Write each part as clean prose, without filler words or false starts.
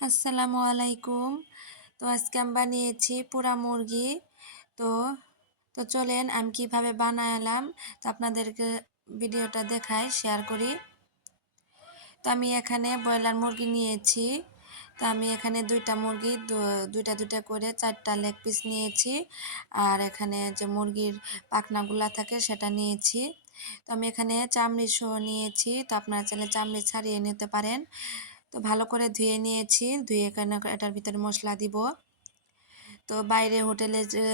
আসসালামু আলাইকুম। তো আজকে আমি বানিয়েছি পোড়া মুরগি। তো তো চলেন আমি কিভাবে বানালাম তো আপনাদেরকে ভিডিওটা দেখাই শেয়ার করি। তো আমি এখানে ব্রয়লার মুরগি নিয়েছি। তো আমি এখানে দুইটা মুরগি দুইটা দুইটা করে 4টা লেগ পিস নিয়েছি। আর এখানে যে মুরগির পাখনাগুলা থাকে সেটা নিয়েছি। তো আমি এখানে চামড়ি সহ নিয়েছি। তো আপনারা চাইলে চামড়ি ছাড়িয়ে নিতে পারেন। তো ভালো করে ধুয়ে নিয়েছি। ধুয়ে এখানে এটার ভিতরে মশলা দিব। তো বাইরে হোটেলে যে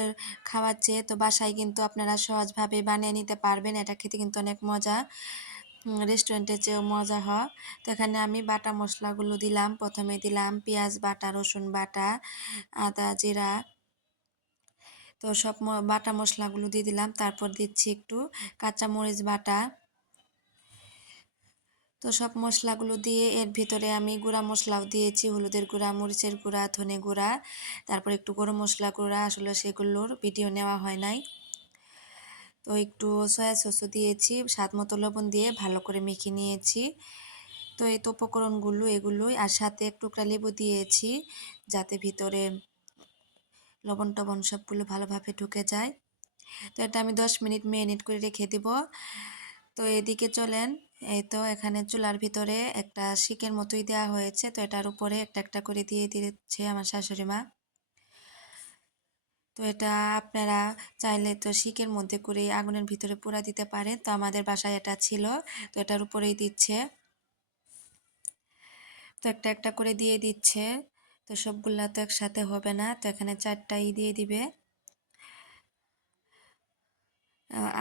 খাওয়াচ্ছে তো বাসায় কিন্তু আপনারা সহজভাবে বানিয়ে নিতে পারবেন। এটা খেতে কিন্তু অনেক মজা। রেস্টুরেন্টের চেয়েও মজা হয়। তো এখানে আমি বাটা মশলাগুলো দিলাম। প্রথমে দিলাম পেঁয়াজ বাটা, রসুন বাটা, আদা, জিরা। তো সব বাটা মশলাগুলো দিয়ে দিলাম। তারপর দিচ্ছি একটু কাঁচামরিচ বাটা। তো সব মশলাগুলো দিয়ে এর ভিতরে আমি গুঁড়া মশলাও দিয়েছি, হলুদের গুঁড়া, মরিচের গুঁড়া, ধনে গুঁড়া, তারপর একটু গরম মশলা গুঁড়া, আসলে সেগুলোর ভিডিও নেওয়া হয় নাই। তো একটু সয়া সসও দিয়েছি, স্বাদ মতো লবণ দিয়ে ভালো করে মেখে নিয়েছি। তো এই তো উপকরণগুলো এগুলোই, আর সাথে এক টুকরা লেবু দিয়েছি যাতে ভিতরে লবণ টবণ সবগুলো ভালোভাবে ঢুকে যায়। তো এটা আমি 10 মিনিট মেরিনেট করে রেখে দিব। তো এদিকে চলেন, এই তো এখানে চুলার ভিতরে একটা শিকের মতোই দেওয়া হয়েছে। তো এটার উপরে একটা একটা করে দিয়ে দিচ্ছে আমার শাশুড়ি মা। তো এটা আপনারা চাইলে তো শিকের মধ্যে করে আগুনের ভিতরে পোড়া দিতে পারেন। তো আমাদের বাসায় এটা ছিল, তো এটার উপরেই দিচ্ছে। তো একটা একটা করে দিয়ে দিচ্ছে। তো সবগুলা তো একসাথে হবে না, তো এখানে 4টাই দিয়ে দিবে।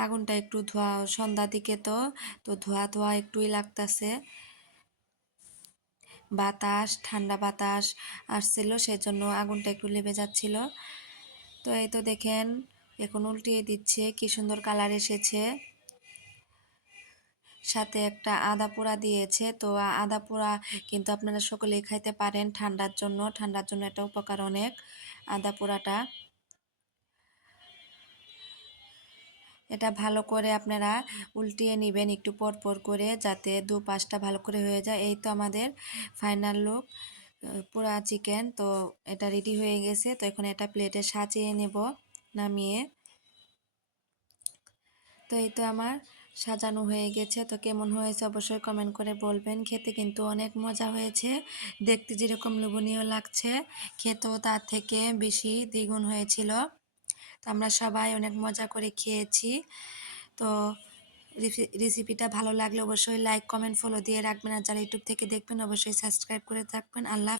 আগুনটা একটু ধোয়া সন্ধ্যার দিকে, তো ধোয়া ধোয়া একটুই লাগতেছে। বাতাস, ঠান্ডা বাতাস আসছিল, সেজন্য আগুনটা একটু লেবে যাচ্ছিল। তো এই তো দেখেন এখন উল্টিয়ে দিচ্ছে, কি সুন্দর কালার এসেছে। সাথে একটা আদা পোড়া দিয়েছে। তো আদা পোড়া কিন্তু আপনারা সকলেই খাইতে পারেন ঠান্ডার জন্য এটা উপকার অনেক, আদা পোড়াটা। এটা ভালো করে আপনারা উল্টিয়ে নেবেন একটু পর পর করে, যাতে দুপাশটা ভালো করে হয়ে যায়। এই তো আমাদের ফাইনাল লুক পোড়া চিকেন। তো এটা রেডি হয়ে গেছে। তো এখন এটা প্লেটে সাজিয়ে নেব নামিয়ে। তো এই তো আমার সাজানো হয়ে গেছে। তো কেমন হয়েছে অবশ্যই কমেন্ট করে বলবেন। খেতে কিন্তু অনেক মজা হয়েছে, দেখতে যেরকম লোভনীয় লাগছে খেতেও তার থেকে বেশি দ্বিগুণ হয়েছিল। তো আমরা সবাই অনেক মজা করে খেয়েছি। তো রেসিপিটা ভালো লাগলে অবশ্যই লাইক কমেন্ট ফলো দিয়ে রাখবেন। আর যারা ইউটিউব থেকে দেখবেন অবশ্যই সাবস্ক্রাইব করে থাকবেন। আল্লাহ।